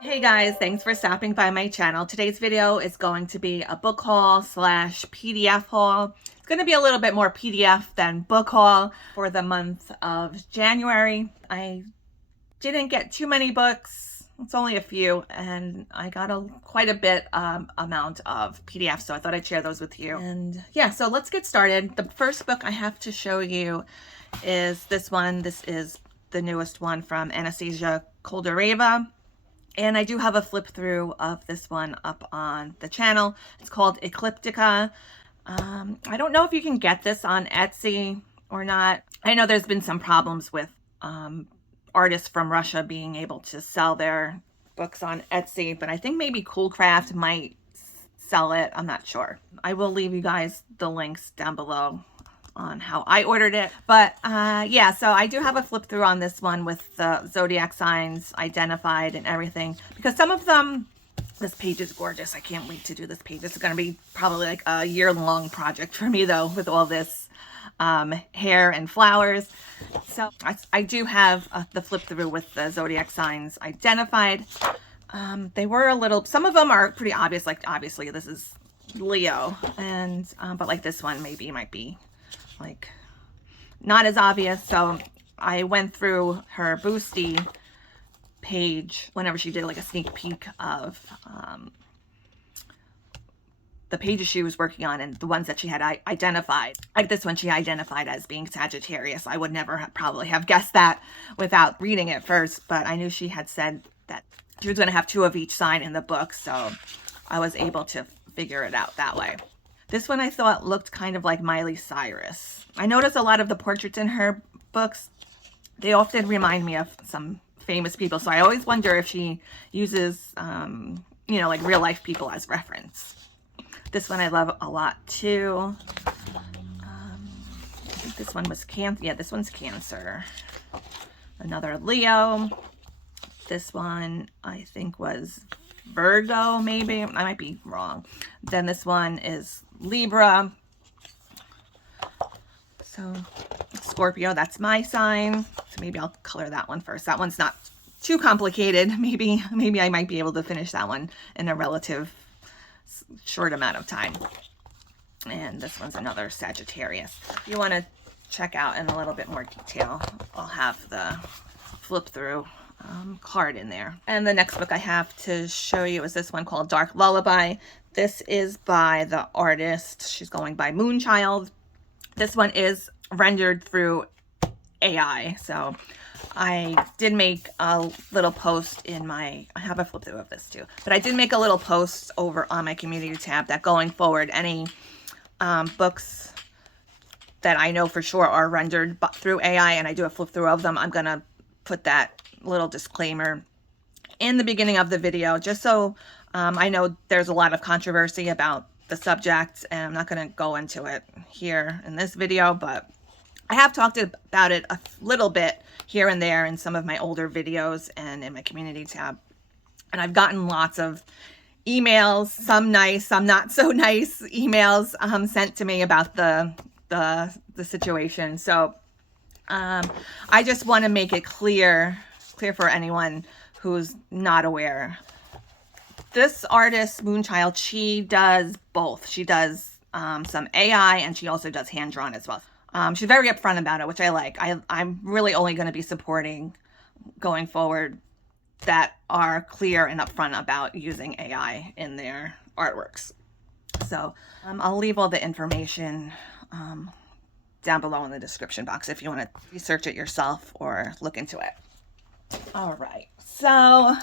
Hey guys, thanks for stopping by my channel. Today's video is going to be a book haul slash PDF haul. It's going to be a little bit more PDF than book haul for the month of January. I didn't get too many books. It's only a few, and I got quite a bit amount of PDFs, so I thought I'd share those with you. And yeah, so let's get started. The first book I have to show you is this one. This is the newest one from Anastasia Koldareva. And I do have a flip through of this one up on the channel. It's called Ecliptica. I don't know if you can get this on Etsy or not. I know there's been some problems with artists from Russia being able to sell their books on Etsy, but I think maybe Coolcraft might sell it. I'm not sure. I will leave you guys the links down below on how I ordered it. But yeah, so I do have a flip through on this one with the zodiac signs identified and everything, because some of them, this page is gorgeous. I can't wait to do this page. This is going to be probably like a year-long project for me though, with all this hair and flowers. So I do have the flip through with the zodiac signs identified. They were a little, some of them are pretty obvious, like obviously this is Leo, and but like this one maybe might be like not as obvious. So I went through her Boosty page whenever she did like a sneak peek of the pages she was working on and the ones that she had identified. Like this one she identified as being Sagittarius. I would never probably have guessed that without reading it first, but I knew she had said that she was going to have 2 of each sign in the book, so I was able to figure it out that way. This one I thought looked kind of like Miley Cyrus. I noticed a lot of the portraits in her books, they often remind me of some famous people. So I always wonder if she uses, you know, like real life people as reference. This one I love a lot too. I think this one was Cancer. Yeah, this one's Cancer. Another Leo. This one I think was Virgo, maybe. I might be wrong. Then this one is Libra. So Scorpio, that's my sign. So maybe I'll color that one first. That one's not too complicated. Maybe I might be able to finish that one in a relative short amount of time. And this one's another Sagittarius. If you want to check out in a little bit more detail, I'll have the flip through card in there. And the next book I have to show you is this one called Dark Lullaby. This is by the artist, she's going by Moonchild. This one is rendered through AI. So I did make a little post in my, I have a flip through of this too, but I did make a little post over on my community tab that going forward, any books that I know for sure are rendered through AI and I do a flip through of them, I'm going to put that little disclaimer in the beginning of the video, just so I know there's a lot of controversy about the subject, and I'm not going to go into it here in this video, but I have talked about it a little bit here and there in some of my older videos and in my community tab, and I've gotten lots of emails, some nice, some not so nice emails sent to me about the situation. So I just want to make it clear for anyone who's not aware. This artist, Moonchild, she does both. She does some AI and she also does hand-drawn as well. She's very upfront about it, which I like. I'm really only going to be supporting going forward that are clear and upfront about using AI in their artworks. So I'll leave all the information down below in the description box if you want to research it yourself or look into it. All right, so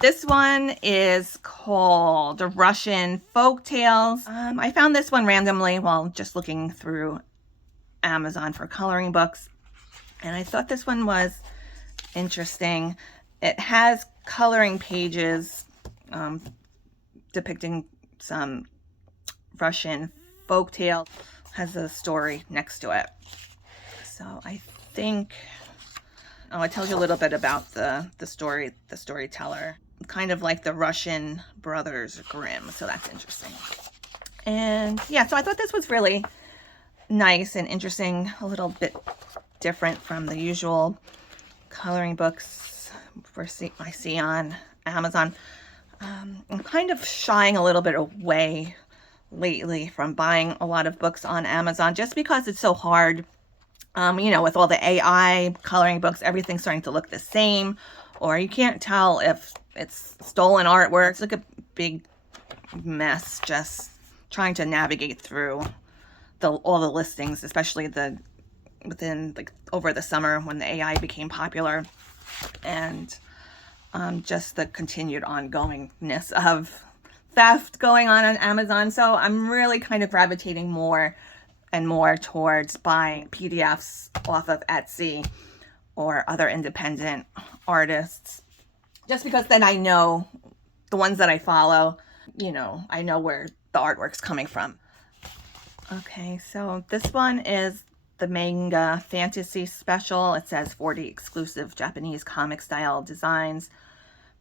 this one is called Russian Folktales. I found this one randomly while just looking through Amazon for coloring books, and I thought this one was interesting. It has coloring pages depicting some Russian folktale, has a story next to it. So I think, oh, it tells you a little bit about the storyteller, kind of like the Russian Brothers Grimm. So that's interesting. And yeah, so I thought this was really nice and interesting, a little bit different from the usual coloring books I see on Amazon. I'm kind of shying a little bit away lately from buying a lot of books on Amazon just because it's so hard. You know, with all the AI coloring books, everything's starting to look the same, or you can't tell if it's stolen artwork. It's like a big mess just trying to navigate through all the listings, especially within like over the summer when the AI became popular, and just the continued ongoingness of theft going on Amazon. So I'm really kind of gravitating more and more towards buying PDFs off of Etsy or other independent artists, just because then I know the ones that I follow, you know, I know where the artwork's coming from. Okay, so this one is the manga fantasy special. It says 40 exclusive Japanese comic style designs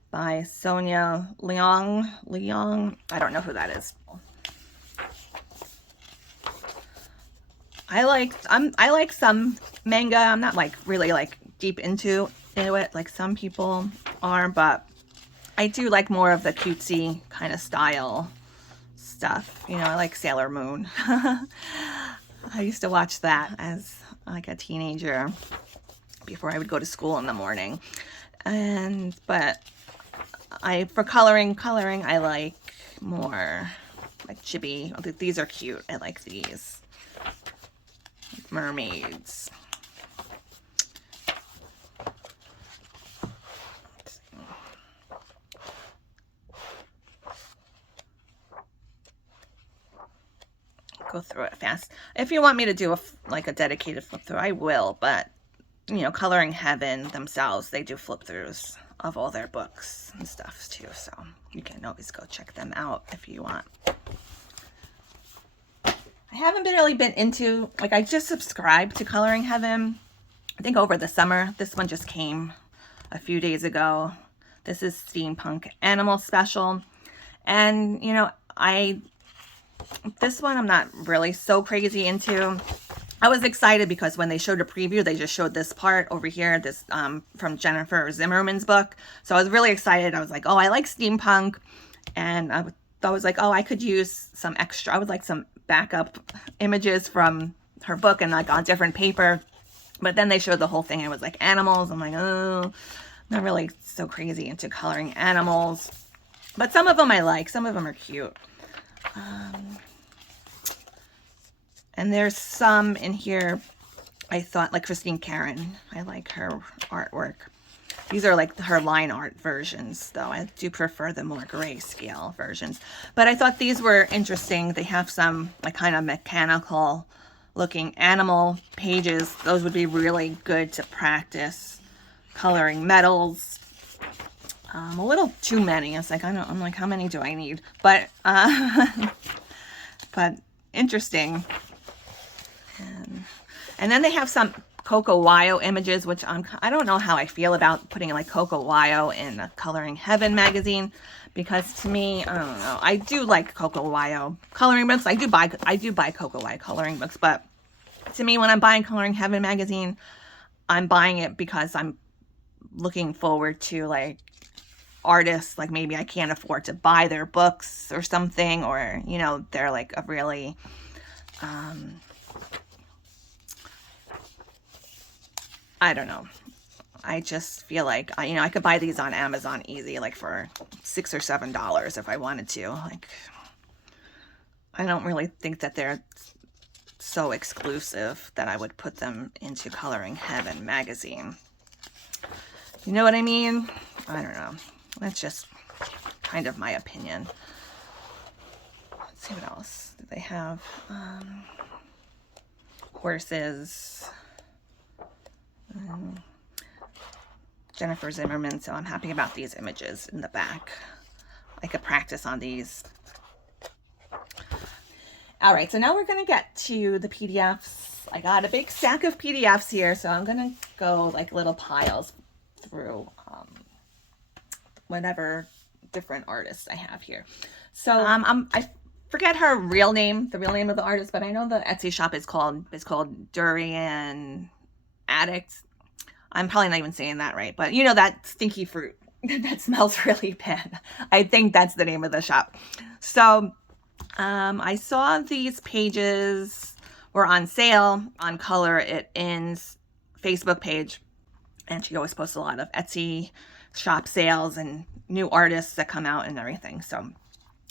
by Sonia Leong. I don't know who that is. I like some manga. I'm not like really like deep into it like some people are, but I do like more of the cutesy kind of style stuff. You know, I like Sailor Moon. I used to watch that as like a teenager before I would go to school in the morning. But for coloring, I like more like chibi. These are cute. I like these. Mermaids. Go through it fast. If you want me to do like a dedicated flip through, I will, but you know, Coloring Heaven themselves, they do flip throughs of all their books and stuff too, so you can always go check them out if you want. I haven't really been into, like, I just subscribed to Coloring Heaven, I think over the summer. This one just came a few days ago. This is Steampunk Animal Special. And, you know, this one I'm not really so crazy into. I was excited because when they showed a preview, they just showed this part over here, this from Jennifer Zimmerman's book. So I was really excited. I was like, oh, I like steampunk. And I was like, oh, I could use some extra. I would like some backup images from her book and like on different paper. But then they showed the whole thing and it was like animals. I'm like, oh, not really so crazy into coloring animals. But some of them I like. Some of them are cute. And there's some in here, I thought, like Christine Karen. I like her artwork. These are like her line art versions, though. I do prefer the more grayscale versions. But I thought these were interesting. They have some like kind of mechanical looking animal pages. Those would be really good to practice coloring metals. A little too many. It's like, I'm like, how many do I need? But, but interesting. And then they have some Coco Wyo images, which I don't know how I feel about putting like Coco Wyo in a Coloring Heaven magazine, because to me, I don't know. I do like Coco Wyo coloring books. I do buy Coco Wyo coloring books, but to me, when I'm buying Coloring Heaven magazine, I'm buying it because I'm looking forward to like artists, like maybe I can't afford to buy their books or something, or you know, they're like a really I don't know. I just feel like, you know, I could buy these on Amazon easy, like for $6 or $7 if I wanted to. Like, I don't really think that they're so exclusive that I would put them into Coloring Heaven magazine. You know what I mean? I don't know. That's just kind of my opinion. Let's see what else do they have. Horses. Jennifer Zimmerman, so I'm happy about these images in the back. I could practice on these. All right, so now we're going to get to the PDFs. I got a big stack of PDFs here, so I'm going to go like little piles through whatever different artists I have here. So I forget her real name, the real name of the artist, but I know the Etsy shop is called Durian addict. I'm probably not even saying that right, but you know, that stinky fruit that smells really bad. I think that's the name of the shop. So I saw these pages were on sale on Color It In's Facebook page, and she always posts a lot of Etsy shop sales and new artists that come out and everything. So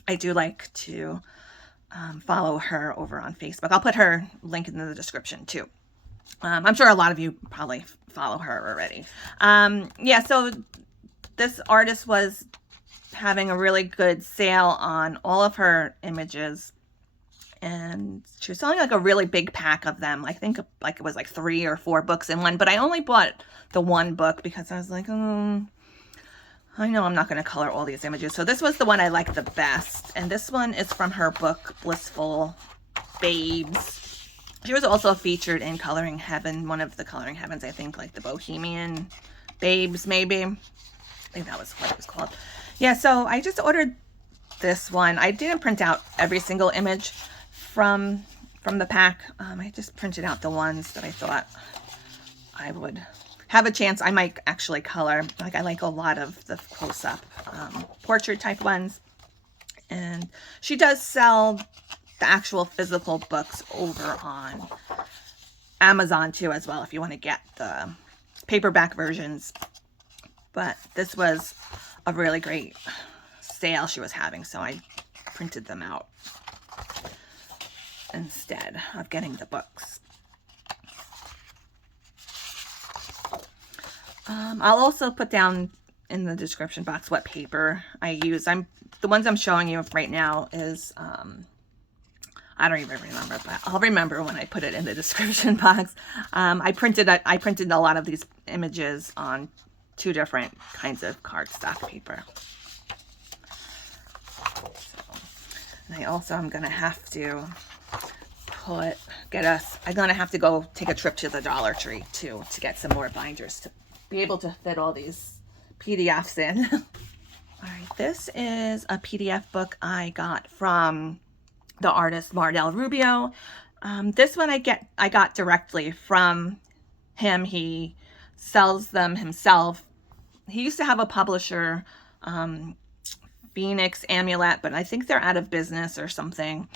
I do like to follow her over on Facebook. I'll put her link in the description too. I'm sure a lot of you probably follow her already. Yeah, so this artist was having a really good sale on all of her images, and she was selling like a really big pack of them. I think like it was like 3 or 4 books in one, but I only bought the one book because I was like, I know I'm not going to color all these images. So this was the one I liked the best, and this one is from her book Blissful Babes. She was also featured in Coloring Heaven, one of the Coloring Heavens, I think, like the Bohemian Babes, maybe. I think that was what it was called. Yeah, so I just ordered this one. I didn't print out every single image from the pack. I just printed out the ones that I thought I would have a chance. I might actually color. Like, I like a lot of the close-up portrait type ones. And she does sell the actual physical books over on Amazon too as well, if you want to get the paperback versions. But this was a really great sale she was having, so I printed them out instead of getting the books. I'll also put down in the description box what paper I use. The ones I'm showing you right now is I don't even remember, but I'll remember when I put it in the description box. I printed a lot of these images on 2 different kinds of cardstock paper. So, and I also am gonna have to I'm gonna have to go take a trip to the Dollar Tree too to get some more binders to be able to fit all these PDFs in. All right, this is a PDF book I got from the artist Mardel Rubio. This one I got directly from him. He sells them himself. He used to have a publisher, Phoenix Amulet, but I think they're out of business or something.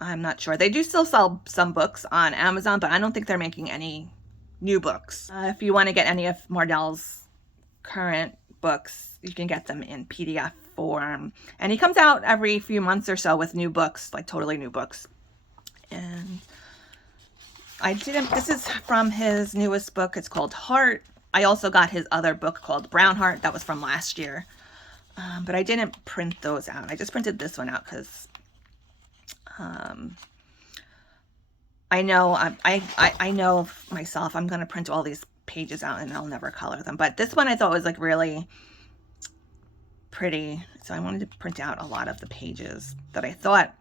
I'm not sure. They do still sell some books on Amazon, but I don't think they're making any new books. If you want to get any of Mardel's current books, you can get them in PDF form. And he comes out every few months or so with new books, like totally new books. And this is from his newest book. It's called Heart. I also got his other book called Brown Heart. That was from last year. But I didn't print those out. I just printed this one out because I know I know myself, I'm going to print all these pages out and I'll never color them. But this one I thought was like really pretty, so I wanted to print out a lot of the pages that I thought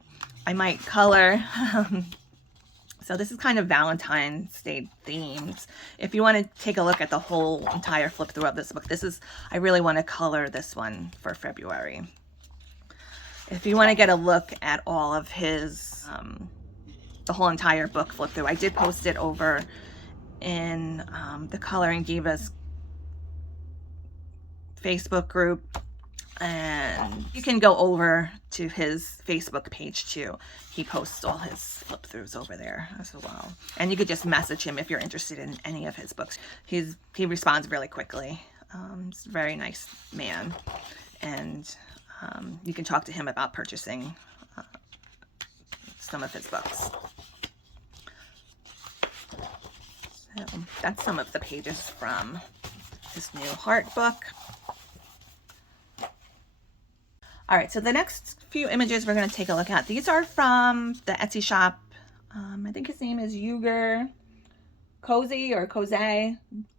I might color. So this is kind of Valentine's Day themed. If you want to take a look at the whole entire flip through of this book, I really want to color this one for February. If you want to get a look at all of his, the whole entire book flip through, I did post it over in the Coloring Divas Facebook group. And you can go over to his Facebook page too. He posts all his flip throughs over there as well. And you could just message him if you're interested in any of his books. He responds really quickly. He's a very nice man. And you can talk to him about purchasing some of his books. So that's some of the pages from his new Heart book. All right, so the next few images we're going to take a look at, these are from the Etsy shop. I think his name is Yuger Cozy or Cozy,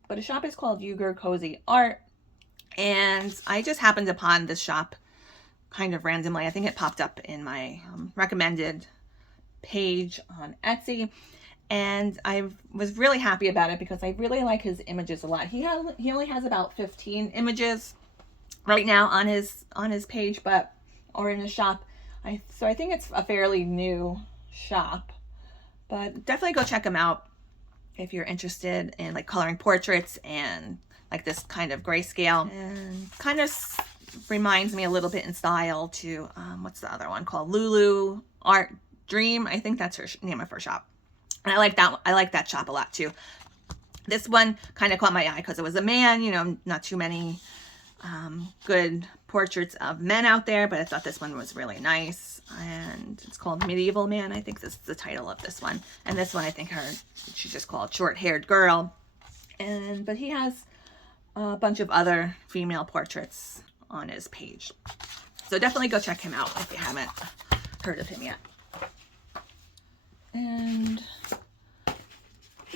but his shop is called Yuger Cozy Art. And I just happened upon this shop kind of randomly. I think it popped up in my recommended page on Etsy. And I was really happy about it because I really like his images a lot. He only has about 15 images right now on his page, or in his shop. So I think it's a fairly new shop, but definitely go check him out. if you're interested in like coloring portraits and like this kind of grayscale. And kind of reminds me a little bit in style to, what's the other one called? Lulu Art Dream. I think that's her name of her shop. And I like that one. I like that shop a lot too. This one kind of caught my eye because it was a man, you know, not too many good portraits of men out there, but I thought this one was really nice. And it's called Medieval Man. I think this is the title of this one. And this one, I think she just called Short Haired Girl. But he has a bunch of other female portraits on his page. So definitely go check him out if you haven't heard of him yet. And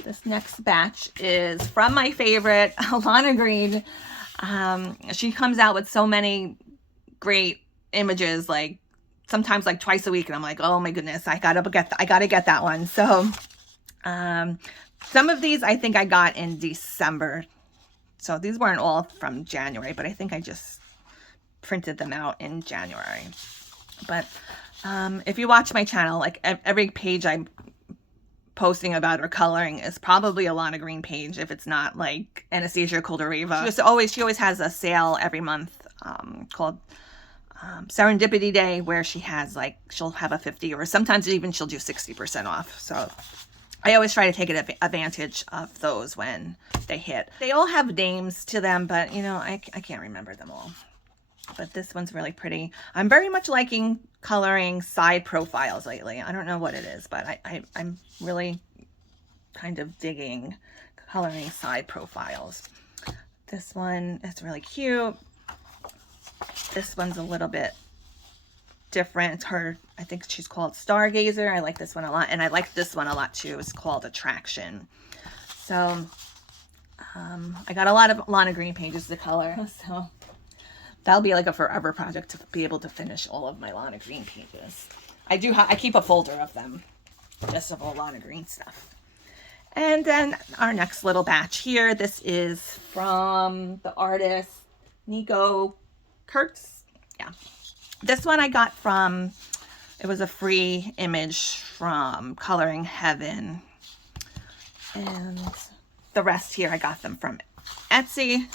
this next batch is from my favorite, Alana Green. She comes out with so many great images, like sometimes like twice a week, and I'm like, oh my goodness, I gotta get that one. So some of these I think I got in December, so these weren't all from January, but I think I just printed them out in January. But if you watch my channel, like every page I'm posting about her coloring is probably a Alana Green page, if it's not like Anastasia Koldariva. She always has a sale every month called Serendipity Day, where she has like, she'll have a 50 or sometimes even she'll do 60% off. So I always try to take advantage of those when they hit. They all have names to them, but you know, I can't remember them all. But this one's really pretty. I'm very much liking coloring side profiles lately. I don't know what it is, but I'm really kind of digging coloring side profiles. This one is really cute. This one's a little bit different. It's her, I think she's called Stargazer. I like this one a lot, and I like this one a lot too. It's called Attraction. So I got a lot of Alana Green pages to color, so that'll be like a forever project to be able to finish all of my Alana Green pages. I keep a folder of them, just of Alana Green stuff. And then our next little batch here, this is from the artist Nico Kurtz. Yeah. This one I got from, it was a free image from Coloring Heaven. And the rest here I got them from Etsy,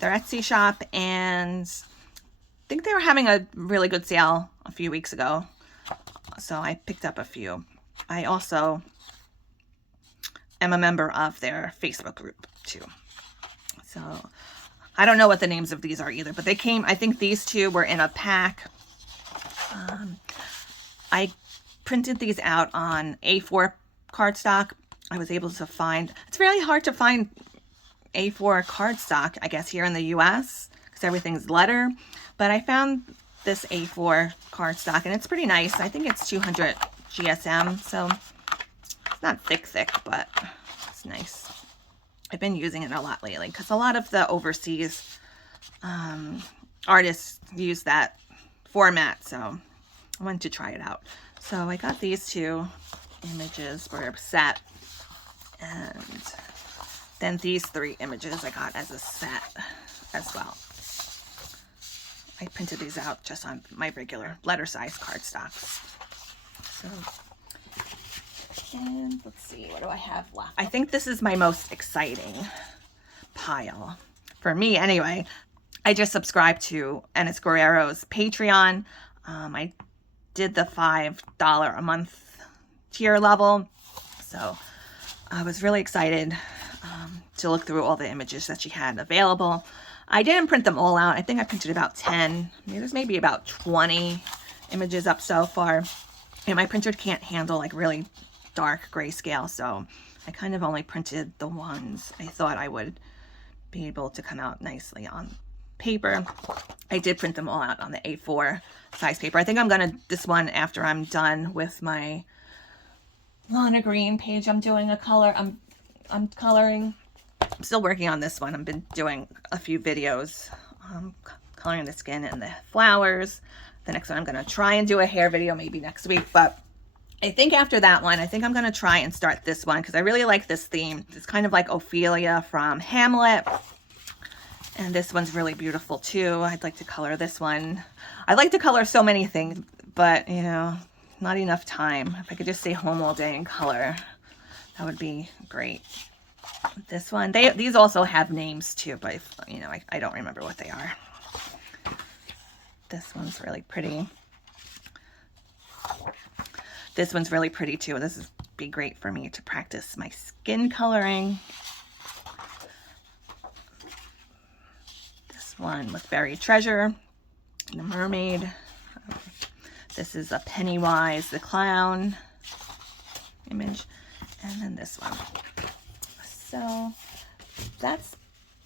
their Etsy shop, and I think they were having a really good sale a few weeks ago, so I picked up a few. I also am a member of their Facebook group too, so I don't know what the names of these are either, but they came, I think these two were in a pack. I printed these out on A4 cardstock. I was able to find, it's really hard to find A4 cardstock, I guess, here in the US, because everything's letter, but I found this A4 cardstock, and it's pretty nice. I think it's 200 GSM, so it's not thick, but it's nice. I've been using it a lot lately, because a lot of the overseas artists use that format, so I wanted to try it out. So I got these two images for a set, and then these three images I got as a set as well. I printed these out just on my regular letter size cardstocks. So, and let's see, what do I have left? I think this is my most exciting pile, for me anyway. I just subscribed to Ennis Guerrero's Patreon. I did the $5 a month tier level, so I was really excited to look through all the images that she had available. I didn't print them all out. I think I printed about 10. There's maybe about 20 images up so far. And my printer can't handle like really dark grayscale, so I kind of only printed the ones I thought I would be able to come out nicely on paper. I did print them all out on the A4 size paper. I think I'm gonna, this one, after I'm done with my Alana Green page, I'm doing a color, I'm coloring. I'm still working on this one. I've been doing a few videos coloring the skin and the flowers. The next one I'm going to try and do a hair video maybe next week, but I think after that one, I think I'm going to try and start this one because I really like this theme. It's kind of like Ophelia from Hamlet, and this one's really beautiful too. I'd like to color this one. I like to color so many things, but you know, not enough time. If I could just stay home all day and color, that would be great. This one, these also have names too, but you know, I don't remember what they are. This one's really pretty. This one's really pretty too. This would be great for me to practice my skin coloring. This one with Buried Treasure, the mermaid. This is a Pennywise the clown image. And then this one. So that's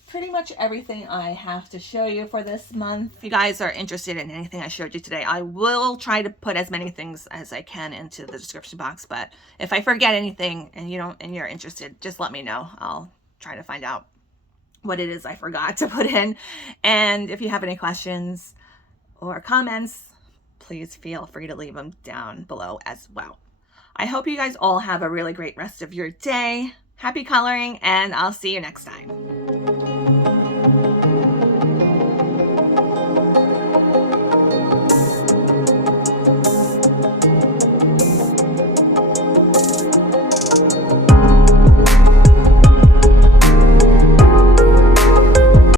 pretty much everything I have to show you for this month. If you guys are interested in anything I showed you today, I will try to put as many things as I can into the description box. But if I forget anything and you're interested, just let me know. I'll try to find out what it is I forgot to put in. And if you have any questions or comments, please feel free to leave them down below as well. I hope you guys all have a really great rest of your day. Happy coloring, and I'll see you next time.